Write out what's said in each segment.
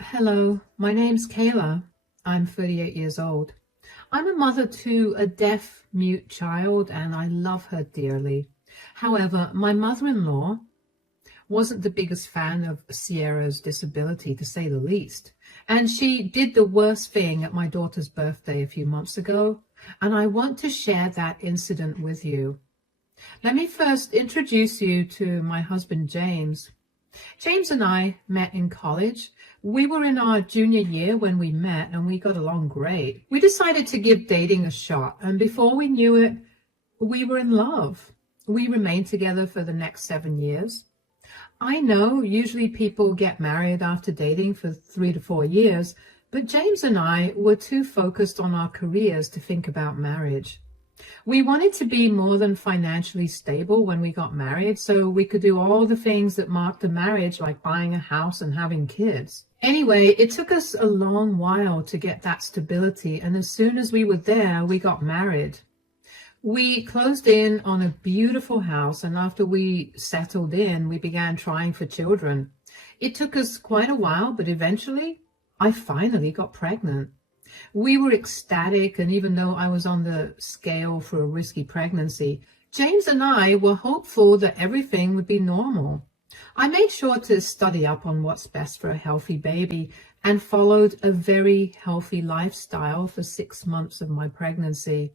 Hello, my name's Kayla. I'm 38 years old. I'm a mother to a deaf mute child and I love her dearly. However, my mother-in-law wasn't the biggest fan of Sierra's disability, to say the least. And she did the worst thing at my daughter's birthday a few months ago, and I want to share that incident with you. Let me first introduce you to my husband, James. James and I met in college. We were in our junior year when we met and we got along great. We decided to give dating a shot, and before we knew it, we were in love. We remained together for the next 7 years. I know usually people get married after dating for 3 to 4 years, but James and I were too focused on our careers to think about marriage. We wanted to be more than financially stable when we got married, so we could do all the things that marked a marriage, like buying a house and having kids. Anyway, it took us a long while to get that stability, and as soon as we were there, we got married. We closed in on a beautiful house, and after we settled in, we began trying for children. It took us quite a while, but eventually, I finally got pregnant. We were ecstatic, and even though I was on the scale for a risky pregnancy, James and I were hopeful that everything would be normal. I made sure to study up on what's best for a healthy baby and followed a very healthy lifestyle for 6 months of my pregnancy.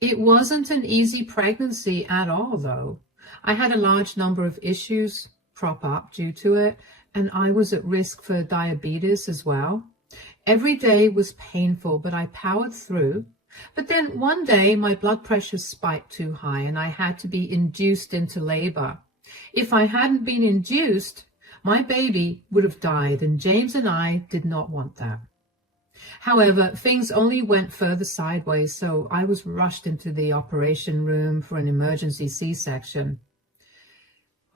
It wasn't an easy pregnancy at all, though. I had a large number of issues crop up due to it, and I was at risk for diabetes as well. Every day was painful, but I powered through. But then one day my blood pressure spiked too high and I had to be induced into labor. If I hadn't been induced, my baby would have died, and James and I did not want that. However, things only went further sideways, so I was rushed into the operation room for an emergency C-section.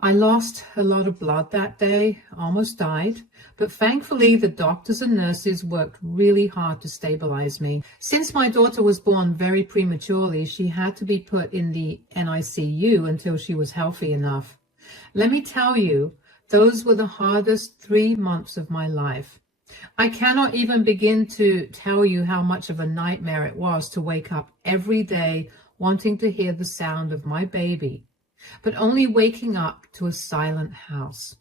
I lost a lot of blood that day, almost died, but thankfully the doctors and nurses worked really hard to stabilize me. Since my daughter was born very prematurely, she had to be put in the NICU until she was healthy enough. Let me tell you, those were the hardest 3 months of my life. I cannot even begin to tell you how much of a nightmare it was to wake up every day wanting to hear the sound of my baby, but only waking up to a silent house.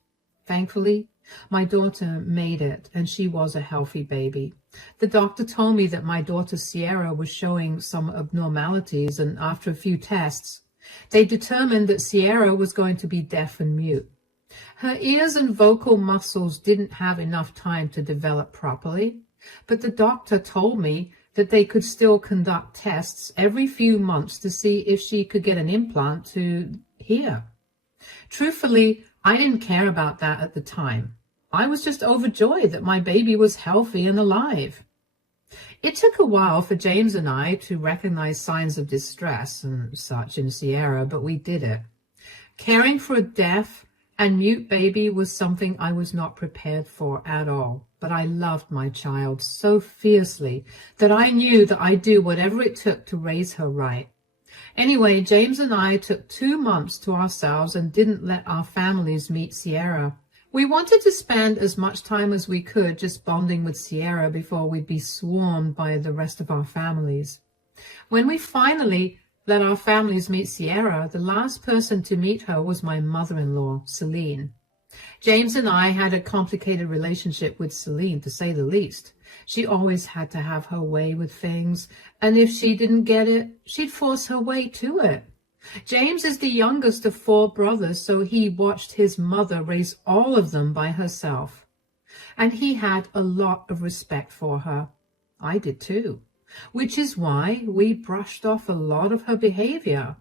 Thankfully, my daughter made it, and she was a healthy baby. The doctor told me that my daughter Sierra was showing some abnormalities, and after a few tests, they determined that Sierra was going to be deaf and mute. Her ears and vocal muscles didn't have enough time to develop properly, but the doctor told me that they could still conduct tests every few months to see if she could get an implant to hear. Truthfully, I didn't care about that at the time. I was just overjoyed that my baby was healthy and alive. It took a while for James and I to recognize signs of distress and such in Sierra, but we did it. Caring for a deaf and mute baby was something I was not prepared for at all, but I loved my child so fiercely that I knew that I'd do whatever it took to raise her right. Anyway, James and I took 2 months to ourselves and didn't let our families meet Sierra. We wanted to spend as much time as we could just bonding with Sierra before we'd be swarmed by the rest of our families. When we finally let our families meet Sierra, the last person to meet her was my mother-in-law, Celine. James and I had a complicated relationship with Celine, to say the least. She always had to have her way with things, and if she didn't get it, she'd force her way to it. James is the youngest of 4 brothers, so he watched his mother raise all of them by herself. And he had a lot of respect for her. I did too, which is why we brushed off a lot of her behavior.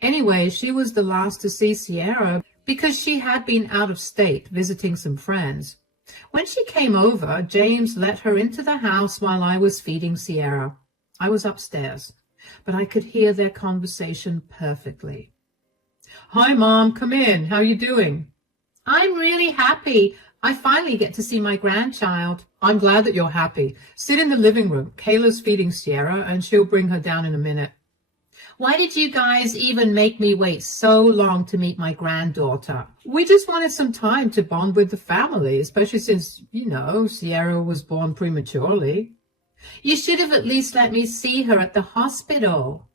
Anyway, she was the last to see Sierra because she had been out of state visiting some friends. When she came over, James let her into the house while I was feeding Sierra. I was upstairs, but I could hear their conversation perfectly. "Hi, Mom, come in. How you doing?" "I'm really happy. I finally get to see my grandchild." "I'm glad that you're happy. Sit in the living room. Kayla's feeding Sierra, and she'll bring her down in a minute." Why did you guys even make me wait so long to meet my granddaughter? We just wanted some time to bond with the family, especially since, Sierra was born prematurely. You should have at least let me see her at the hospital.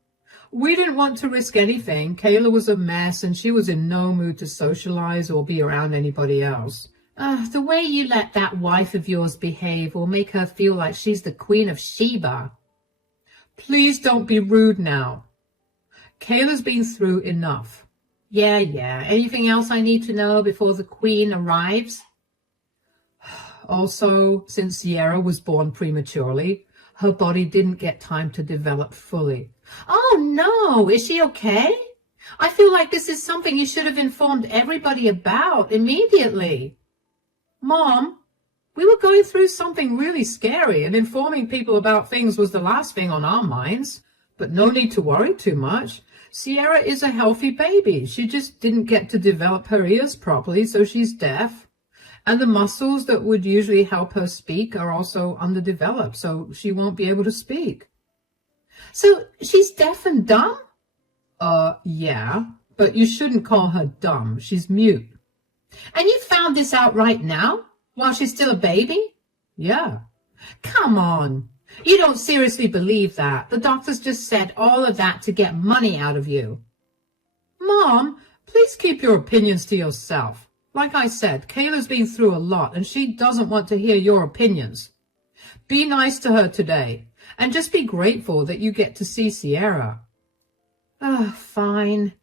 We didn't want to risk anything. Kayla was a mess and she was in no mood to socialize or be around anybody else. The way you let that wife of yours behave will make her feel like she's the Queen of Sheba. Please don't be rude now. Kayla's been through enough. Yeah. Anything else I need to know before the Queen arrives? Also, since Sierra was born prematurely, her body didn't get time to develop fully. Oh no, is she okay? I feel like this is something you should have informed everybody about immediately. Mom, we were going through something really scary and informing people about things was the last thing on our minds. But no need to worry too much. Sierra is a healthy baby. She just didn't get to develop her ears properly, so she's deaf. And the muscles that would usually help her speak are also underdeveloped, so she won't be able to speak. So she's deaf and dumb? Yeah, but you shouldn't call her dumb. She's mute. And you found this out right now, while she's still a baby? Yeah. Come on. You don't seriously believe that. The doctors just said all of that to get money out of you. Mom, please keep your opinions to yourself. Like I said, Kayla's been through a lot and she doesn't want to hear your opinions. Be nice to her today and just be grateful that you get to see Sierra. Fine.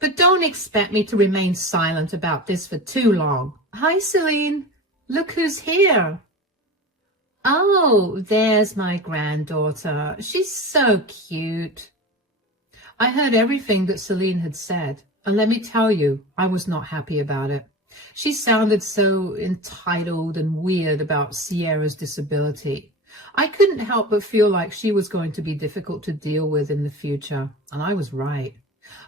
But don't expect me to remain silent about this for too long. Hi, Celine. Look who's here. Oh, there's my granddaughter. She's so cute. I heard everything that Celine had said, and let me tell you, I was not happy about it. She sounded so entitled and weird about Sierra's disability. I couldn't help but feel like she was going to be difficult to deal with in the future, and I was right.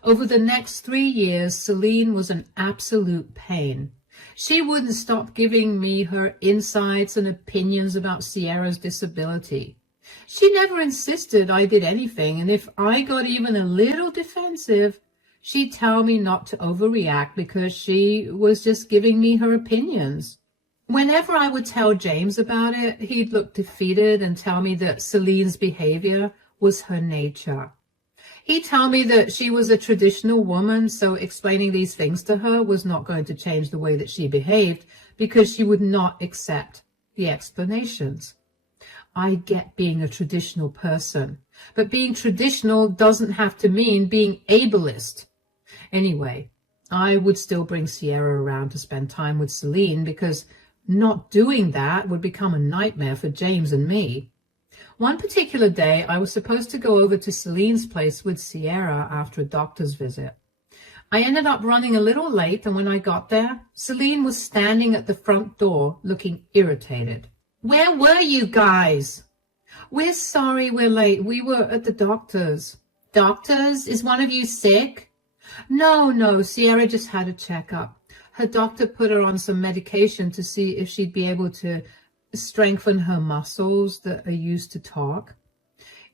Over the next 3 years, Celine was an absolute pain. She wouldn't stop giving me her insights and opinions about Sierra's disability. She never insisted I did anything, and if I got even a little defensive, she'd tell me not to overreact because she was just giving me her opinions. Whenever I would tell James about it, he'd look defeated and tell me that Celine's behavior was her nature. He'd tell me that she was a traditional woman, so explaining these things to her was not going to change the way that she behaved because she would not accept the explanations. I get being a traditional person, but being traditional doesn't have to mean being ableist. Anyway, I would still bring Sierra around to spend time with Celine because not doing that would become a nightmare for James and me. One particular day, I was supposed to go over to Celine's place with Sierra after a doctor's visit. I ended up running a little late, and when I got there, Celine was standing at the front door looking irritated. Where were you guys? We're sorry we're late. We were at the doctor's. Doctor's? Is one of you sick? No, Sierra just had a checkup. Her doctor put her on some medication to see if she'd be able to strengthen her muscles that are used to talk.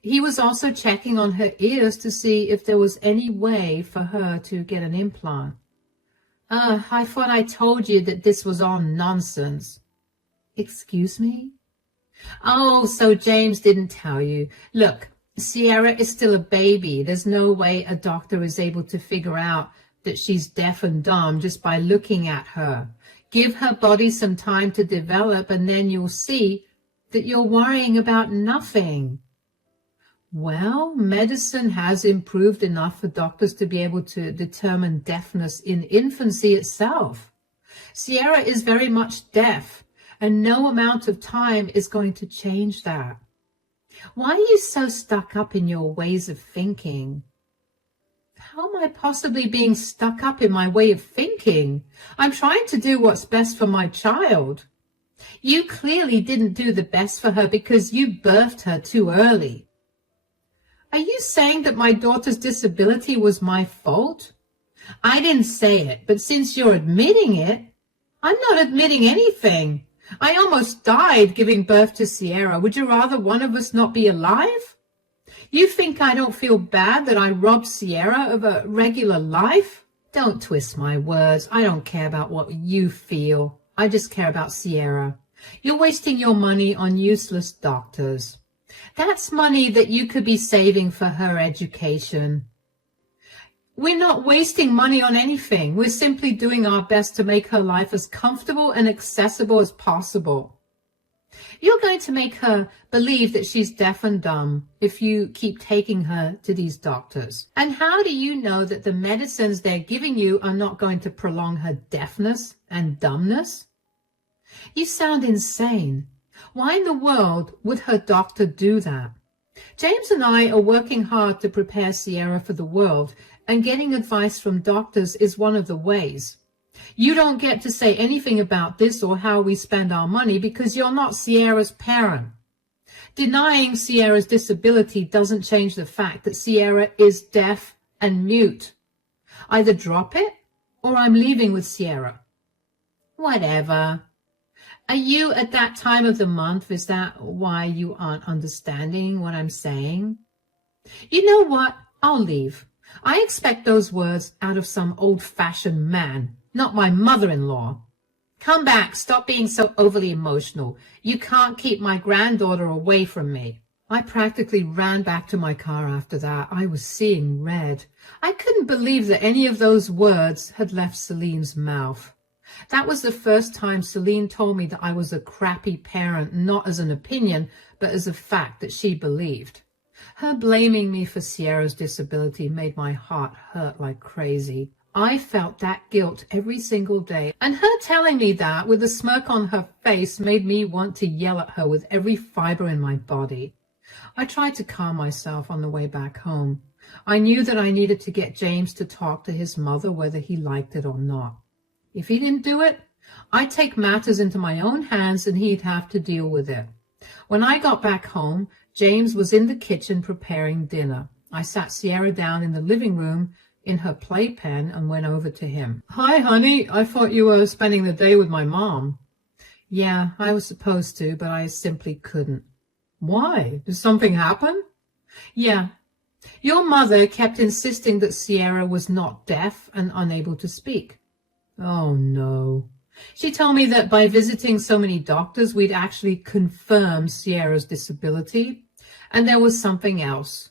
He was also checking on her ears to see if there was any way for her to get an implant. I thought I told you that this was all nonsense. Excuse me? Oh, so James didn't tell you. Look, Sierra is still a baby. There's no way a doctor is able to figure out that she's deaf and dumb just by looking at her. Give her body some time to develop, and then you'll see that you're worrying about nothing. Well, medicine has improved enough for doctors to be able to determine deafness in infancy itself. Sierra is very much deaf, and no amount of time is going to change that. Why are you so stuck up in your ways of thinking? How am I possibly being stuck up in my way of thinking? I'm trying to do what's best for my child. You clearly didn't do the best for her because you birthed her too early. Are you saying that my daughter's disability was my fault? I didn't say it, but since you're admitting it, I'm not admitting anything. I almost died giving birth to Sierra. Would you rather one of us not be alive? You think I don't feel bad that I robbed Sierra of a regular life? Don't twist my words. I don't care about what you feel. I just care about Sierra. You're wasting your money on useless doctors. That's money that you could be saving for her education. We're not wasting money on anything. We're simply doing our best to make her life as comfortable and accessible as possible. You're going to make her believe that she's deaf and dumb if you keep taking her to these doctors. And how do you know that the medicines they're giving you are not going to prolong her deafness and dumbness? You sound insane. Why in the world would her doctor do that? James and I are working hard to prepare Sierra for the world, and getting advice from doctors is one of the ways. You don't get to say anything about this or how we spend our money because you're not Sierra's parent. Denying Sierra's disability doesn't change the fact that Sierra is deaf and mute. Either drop it or I'm leaving with Sierra. Whatever. Are you at that time of the month? Is that why you aren't understanding what I'm saying? You know what? I'll leave. I expect those words out of some old-fashioned man, not my mother-in-law. Come back. Stop being so overly emotional. You can't keep my granddaughter away from me. I practically ran back to my car after that. I was seeing red. I couldn't believe that any of those words had left Celine's mouth. That was the first time Celine told me that I was a crappy parent, not as an opinion, but as a fact that she believed. Her blaming me for Sierra's disability made my heart hurt like crazy. I felt that guilt every single day, and her telling me that with a smirk on her face made me want to yell at her with every fiber in my body. I tried to calm myself on the way back home. I knew that I needed to get James to talk to his mother whether he liked it or not. If he didn't do it, I'd take matters into my own hands and he'd have to deal with it. When I got back home, James was in the kitchen preparing dinner. I sat Sierra down in the living room in her playpen and went over to him. Hi, honey. I thought you were spending the day with my mom. Yeah, I was supposed to, but I simply couldn't. Why? Did something happen? Yeah. Your mother kept insisting that Sierra was not deaf and unable to speak. Oh, no. She told me that by visiting so many doctors, we'd actually confirm Sierra's disability. And there was something else.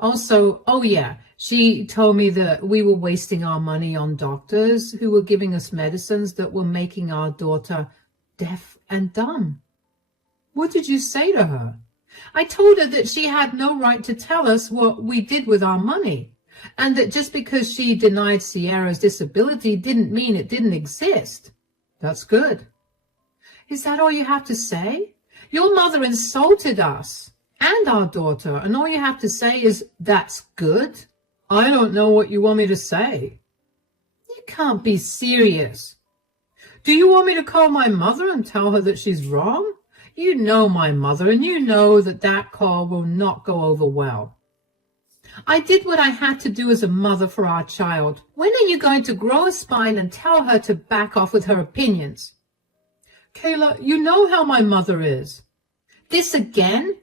Also, oh yeah, she told me that we were wasting our money on doctors who were giving us medicines that were making our daughter deaf and dumb. What did you say to her? I told her that she had no right to tell us what we did with our money, and that just because she denied Sierra's disability didn't mean it didn't exist. That's good. Is that all you have to say? Your mother insulted us and our daughter, and all you have to say is, that's good? I don't know what you want me to say. You can't be serious. Do you want me to call my mother and tell her that she's wrong? You know my mother, and you know that that call will not go over well. I did what I had to do as a mother for our child. When are you going to grow a spine and tell her to back off with her opinions? Kayla, you know how my mother is. This again?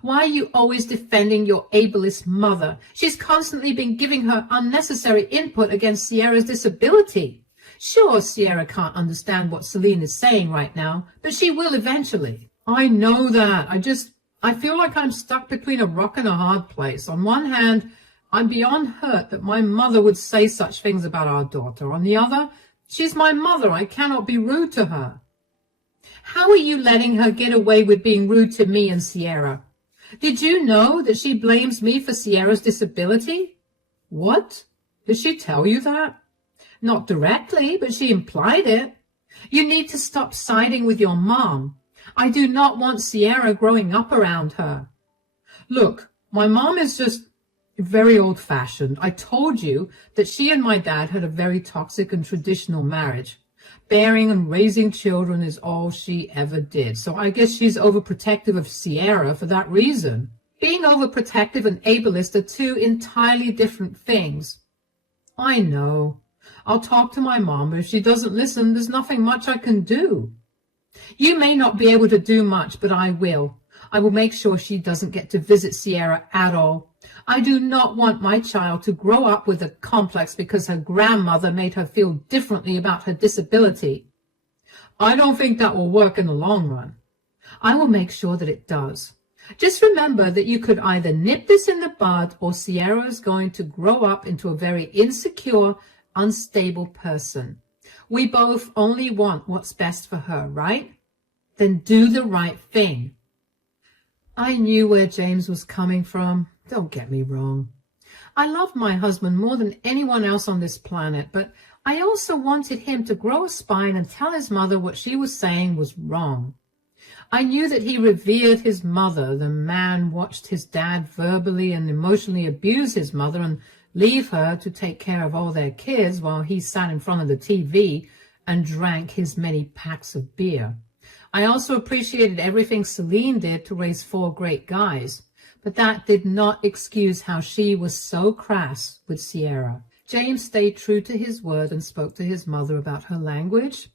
Why are you always defending your ableist mother? She's constantly been giving her unnecessary input against Sierra's disability. Sure, Sierra can't understand what Celine is saying right now, but she will eventually. I know that. I feel like I'm stuck between a rock and a hard place. On one hand, I'm beyond hurt that my mother would say such things about our daughter. On the other, she's my mother. I cannot be rude to her. How are you letting her get away with being rude to me and Sierra? Did you know that she blames me for Sierra's disability? What? Did she tell you that? Not directly, but she implied it. You need to stop siding with your mom. I do not want Sierra growing up around her. Look, my mom is just very old-fashioned. I told you that she and my dad had a very toxic and traditional marriage. Bearing and raising children is all she ever did. So I guess she's overprotective of Sierra for that reason. Being overprotective and ableist are two entirely different things. I know. I'll talk to my mom, but if she doesn't listen, there's nothing much I can do. You may not be able to do much, but I will. I will make sure she doesn't get to visit Sierra at all. I do not want my child to grow up with a complex because her grandmother made her feel differently about her disability. I don't think that will work in the long run. I will make sure that it does. Just remember that you could either nip this in the bud or Sierra is going to grow up into a very insecure, unstable person. We both only want what's best for her, right? Then do the right thing. I knew where James was coming from. Don't get me wrong. I loved my husband more than anyone else on this planet, but I also wanted him to grow a spine and tell his mother what she was saying was wrong. I knew that he revered his mother. The man watched his dad verbally and emotionally abuse his mother and leave her to take care of all their kids while he sat in front of the TV and drank his many packs of beer. I also appreciated everything Celine did to raise 4 great guys, but that did not excuse how she was so crass with Sierra. James stayed true to his word and spoke to his mother about her language,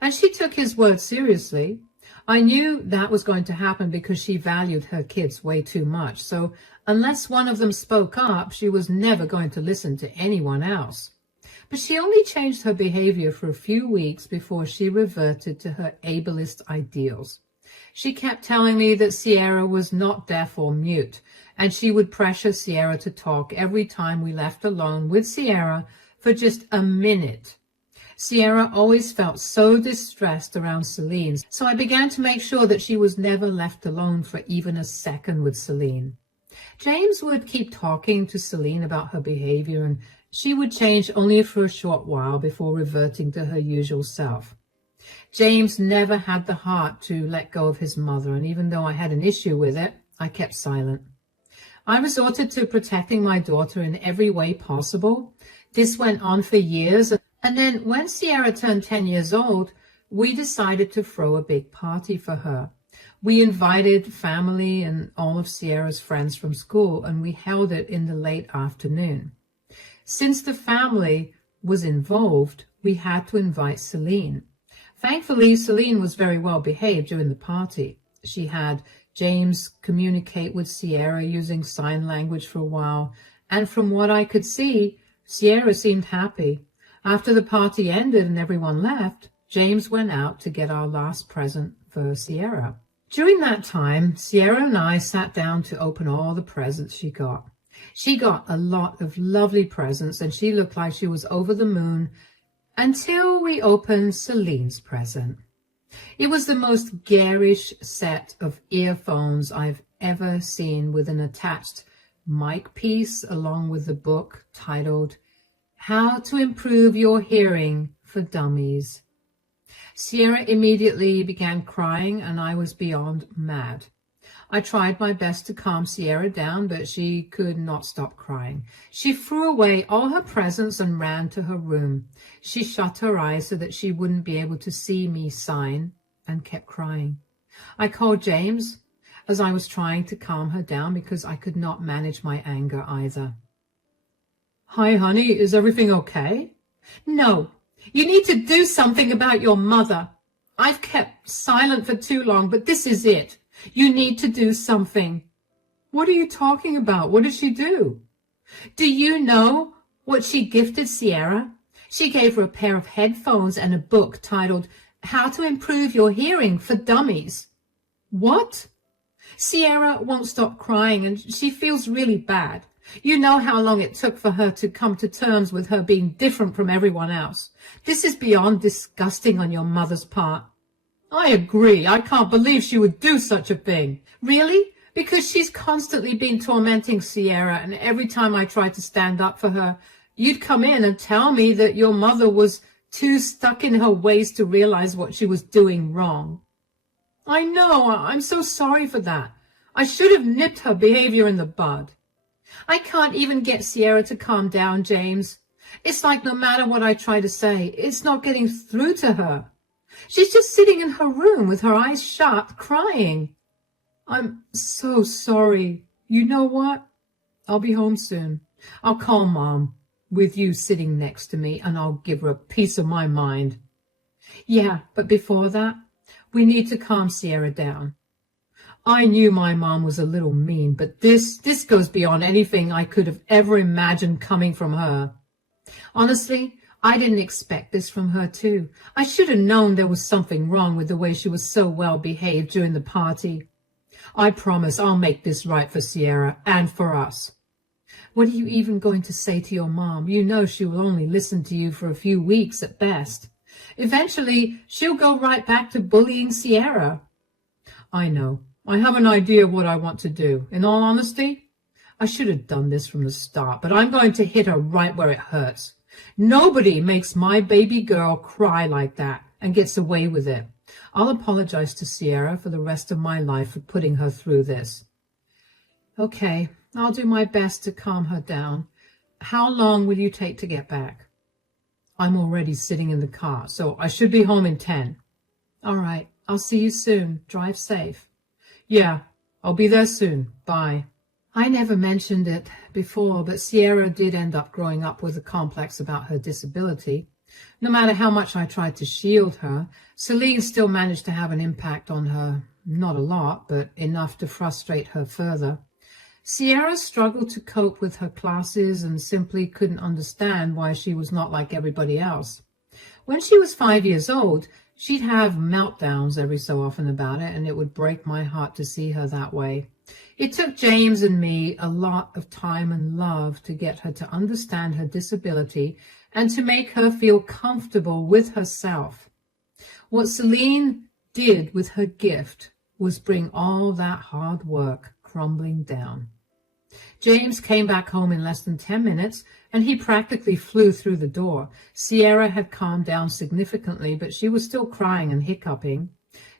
and she took his word seriously. I knew that was going to happen because she valued her kids way too much, so unless one of them spoke up, she was never going to listen to anyone else. But she only changed her behavior for a few weeks before she reverted to her ableist ideals. She kept telling me that Sierra was not deaf or mute, and she would pressure Sierra to talk every time we left alone with Sierra for just a minute. Sierra always felt so distressed around Celine, so I began to make sure that she was never left alone for even a second with Celine. James would keep talking to Celine about her behavior, and she would change only for a short while before reverting to her usual self. James never had the heart to let go of his mother, and even though I had an issue with it, I kept silent. I resorted to protecting my daughter in every way possible. This went on for years, and then when Sierra turned 10 years old, we decided to throw a big party for her. We invited family and all of Sierra's friends from school, and we held it in the late afternoon. Since the family was involved, we had to invite Celine. Thankfully, Celine was very well behaved during the party. She had James communicate with Sierra using sign language for a while, and from what I could see, Sierra seemed happy. After the party ended and everyone left, James went out to get our last present for Sierra. During that time, Sierra and I sat down to open all the presents she got. She got a lot of lovely presents, and she looked like she was over the moon until we opened Celine's present. It was the most garish set of earphones I've ever seen, with an attached mic piece along with the book titled How to Improve Your Hearing for Dummies. Sierra immediately began crying, and I was beyond mad. I tried my best to calm Sierra down, but she could not stop crying. She threw away all her presents and ran to her room. She shut her eyes so that she wouldn't be able to see me sign, and kept crying. I called James as I was trying to calm her down because I could not manage my anger either. Hi, honey, is everything okay? No, you need to do something about your mother. I've kept silent for too long, but this is it. You need to do something. What are you talking about? What did she do? Do you know what she gifted Sierra? She gave her a pair of headphones and a book titled How to Improve Your Hearing for Dummies. What? Sierra won't stop crying, and she feels really bad. You know how long it took for her to come to terms with her being different from everyone else. This is beyond disgusting on your mother's part. I agree. I can't believe she would do such a thing. Really? Because she's constantly been tormenting Sierra, and every time I tried to stand up for her, you'd come in and tell me that your mother was too stuck in her ways to realize what she was doing wrong. I know. I'm so sorry for that. I should have nipped her behavior in the bud. I can't even get Sierra to calm down, James. It's like no matter what I try to say, it's not getting through to her. She's just sitting in her room with her eyes shut, crying. I'm so sorry. You know what? I'll be home soon. I'll call Mom with you sitting next to me, and I'll give her a piece of my mind. Yeah, but before that, we need to calm Sierra down. I knew my mom was a little mean, but this goes beyond anything I could have ever imagined coming from her. Honestly, I didn't expect this from her too. I should have known there was something wrong with the way she was so well behaved during the party. I promise I'll make this right for Sierra and for us. What are you even going to say to your mom? You know she will only listen to you for a few weeks at best. Eventually, she'll go right back to bullying Sierra. I know. I have an idea of what I want to do. In all honesty, I should have done this from the start, but I'm going to hit her right where it hurts. Nobody makes my baby girl cry like that and gets away with it. I'll apologize to Sierra for the rest of my life for putting her through this. Okay, I'll do my best to calm her down. How long will you take to get back? I'm already sitting in the car, so I should be home in 10. All right, I'll see you soon. Drive safe. Yeah, I'll be there soon. Bye. I never mentioned it before, but Sierra did end up growing up with a complex about her disability. No matter how much I tried to shield her, Celine still managed to have an impact on her. Not a lot, but enough to frustrate her further. Sierra struggled to cope with her classes and simply couldn't understand why she was not like everybody else. When she was 5 years old, she'd have meltdowns every so often about it, and it would break my heart to see her that way. It took James and me a lot of time and love to get her to understand her disability and to make her feel comfortable with herself. What Celine did with her gift was bring all that hard work crumbling down. James came back home in less than 10 minutes, and he practically flew through the door. Sierra had calmed down significantly, but she was still crying and hiccuping.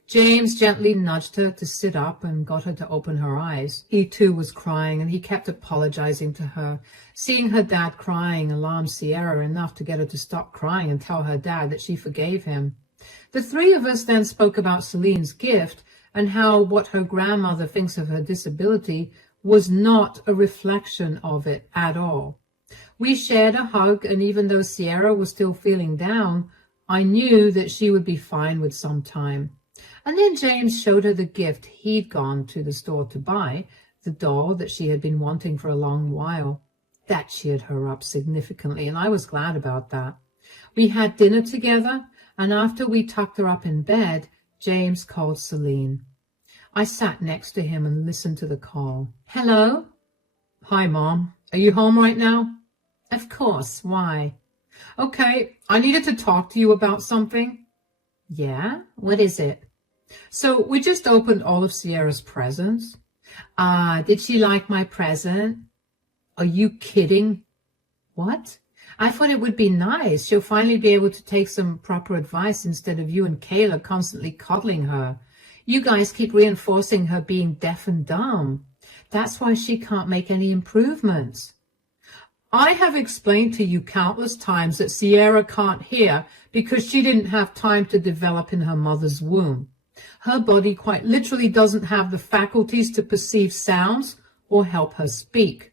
James gently nudged her to sit up and got her to open her eyes. He too was crying, and he kept apologizing to her. Seeing her dad crying alarmed Sierra enough to get her to stop crying and tell her dad that she forgave him. The three of us then spoke about Celine's gift and how what her grandmother thinks of her disability was not a reflection of it at all. We shared a hug, and even though Sierra was still feeling down, I knew that she would be fine with some time. And then James showed her the gift he'd gone to the store to buy, the doll that she had been wanting for a long while. That cheered her up significantly, and I was glad about that. We had dinner together, and after we tucked her up in bed, James called Celine. I sat next to him and listened to the call. Hello? Hi, Mom. Are you home right now? Of course. Why? Okay, I needed to talk to you about something. Yeah? What is it? So we just opened all of Sierra's presents. Did she like my present? Are you kidding? What? I thought it would be nice. She'll finally be able to take some proper advice instead of you and Kayla constantly coddling her. You guys keep reinforcing her being deaf and dumb. That's why she can't make any improvements. I have explained to you countless times that Sierra can't hear because she didn't have time to develop in her mother's womb. Her body quite literally doesn't have the faculties to perceive sounds or help her speak.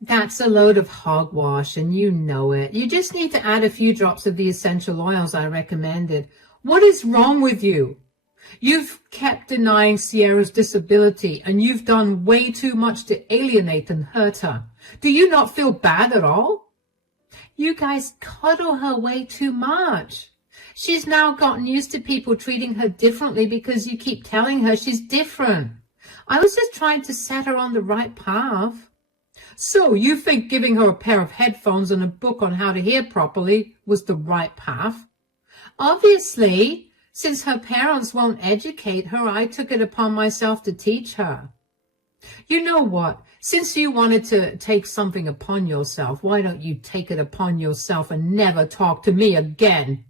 That's a load of hogwash, and you know it. You just need to add a few drops of the essential oils I recommended. What is wrong with you? You've kept denying Sierra's disability, and you've done way too much to alienate and hurt her. Do you not feel bad at all? You guys coddle her way too much. She's now gotten used to people treating her differently because you keep telling her she's different. I was just trying to set her on the right path. So you think giving her a pair of headphones and a book on how to hear properly was the right path? Obviously. Since her parents won't educate her, I took it upon myself to teach her. You know what? Since you wanted to take something upon yourself, why don't you take it upon yourself and never talk to me again?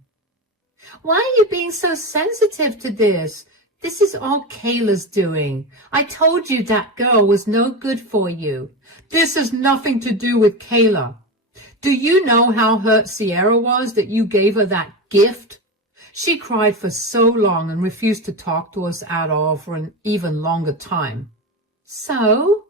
Why are you being so sensitive to this? This is all Kayla's doing. I told you that girl was no good for you. This has nothing to do with Kayla. Do you know how hurt Sierra was that you gave her that gift? She cried for so long and refused to talk to us at all for an even longer time. So?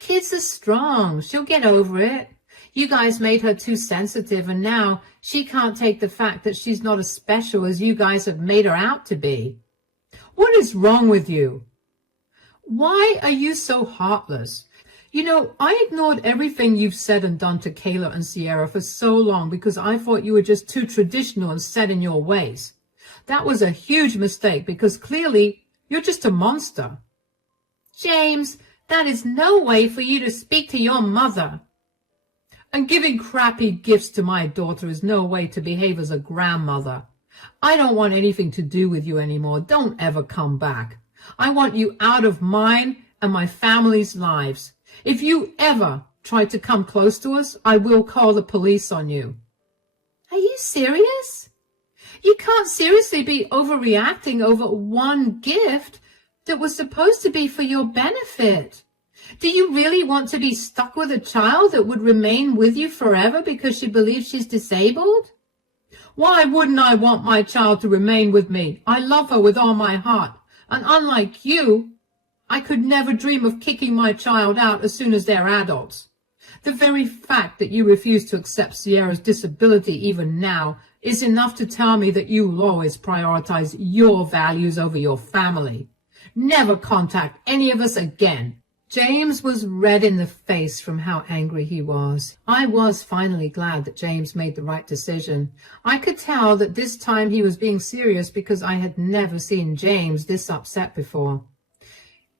Kids are strong. She'll get over it. You guys made her too sensitive, and now she can't take the fact that she's not as special as you guys have made her out to be. What is wrong with you? Why are you so heartless? You know, I ignored everything you've said and done to Kayla and Sierra for so long because I thought you were just too traditional and set in your ways. That was a huge mistake because clearly you're just a monster. James, that is no way for you to speak to your mother. And giving crappy gifts to my daughter is no way to behave as a grandmother. I don't want anything to do with you anymore. Don't ever come back. I want you out of mine and my family's lives. If you ever try to come close to us, I will call the police on you. Are you serious? You can't seriously be overreacting over one gift that was supposed to be for your benefit. Do you really want to be stuck with a child that would remain with you forever because she believes she's disabled? Why wouldn't I want my child to remain with me? I love her with all my heart. And unlike you, I could never dream of kicking my child out as soon as they're adults. The very fact that you refuse to accept Sierra's disability even now is enough to tell me that you will always prioritize your values over your family. Never contact any of us again. James was red in the face from how angry he was. I was finally glad that James made the right decision. I could tell that this time he was being serious because I had never seen James this upset before.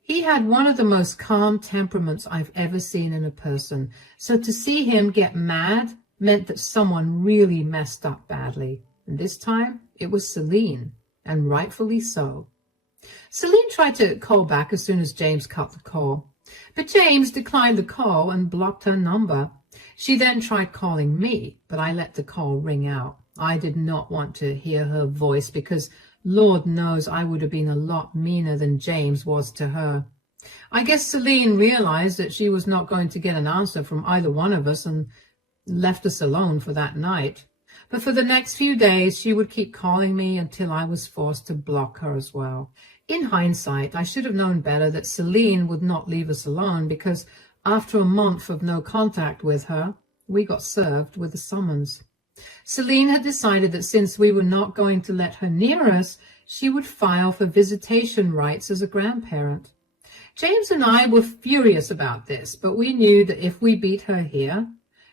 He had one of the most calm temperaments I've ever seen in a person, so to see him get mad meant that someone really messed up badly. And this time it was Celine, and rightfully so. Celine tried to call back as soon as James cut the call. But James declined the call and blocked her number. She then tried calling me, but I let the call ring out. I did not want to hear her voice because Lord knows I would have been a lot meaner than James was to her. I guess Celine realized that she was not going to get an answer from either one of us and left us alone for that night. But for the next few days, she would keep calling me until I was forced to block her as well. In hindsight, I should have known better that Celine would not leave us alone because after a month of no contact with her, we got served with a summons. Celine had decided that since we were not going to let her near us, she would file for visitation rights as a grandparent. James and I were furious about this, but we knew that if we beat her here,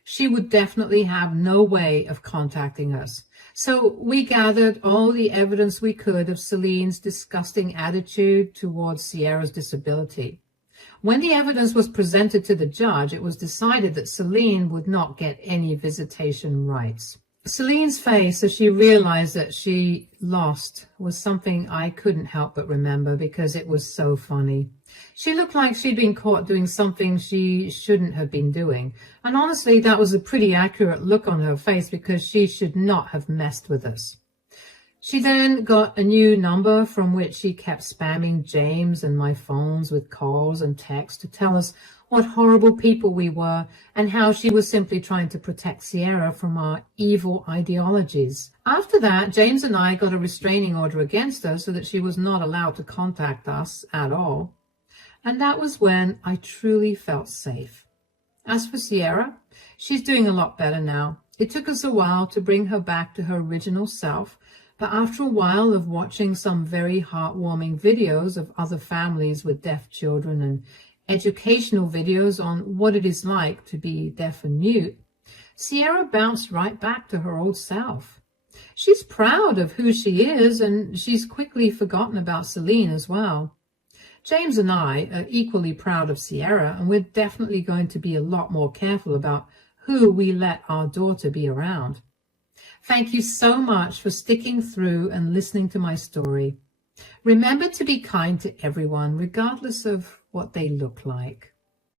she would definitely have no way of contacting us. So we gathered all the evidence we could of Celine's disgusting attitude towards Sierra's disability. When the evidence was presented to the judge, it was decided that Celine would not get any visitation rights. Celine's face as she realized that she lost was something I couldn't help but remember because it was so funny. She looked like she'd been caught doing something she shouldn't have been doing. And honestly, that was a pretty accurate look on her face because she should not have messed with us. She then got a new number from which she kept spamming James and my phones with calls and texts to tell us what horrible people we were and how she was simply trying to protect Sierra from our evil ideologies. After that, James and I got a restraining order against her so that she was not allowed to contact us at all. And that was when I truly felt safe. As for Sierra, she's doing a lot better now. It took us a while to bring her back to her original self, but after a while of watching some very heartwarming videos of other families with deaf children and educational videos on what it is like to be deaf and mute, Sierra bounced right back to her old self. She's proud of who she is, and she's quickly forgotten about Celine as well. James and I are equally proud of Sierra, and we're definitely going to be a lot more careful about who we let our daughter be around. Thank you so much for sticking through and listening to my story. Remember to be kind to everyone, regardless of what they look like.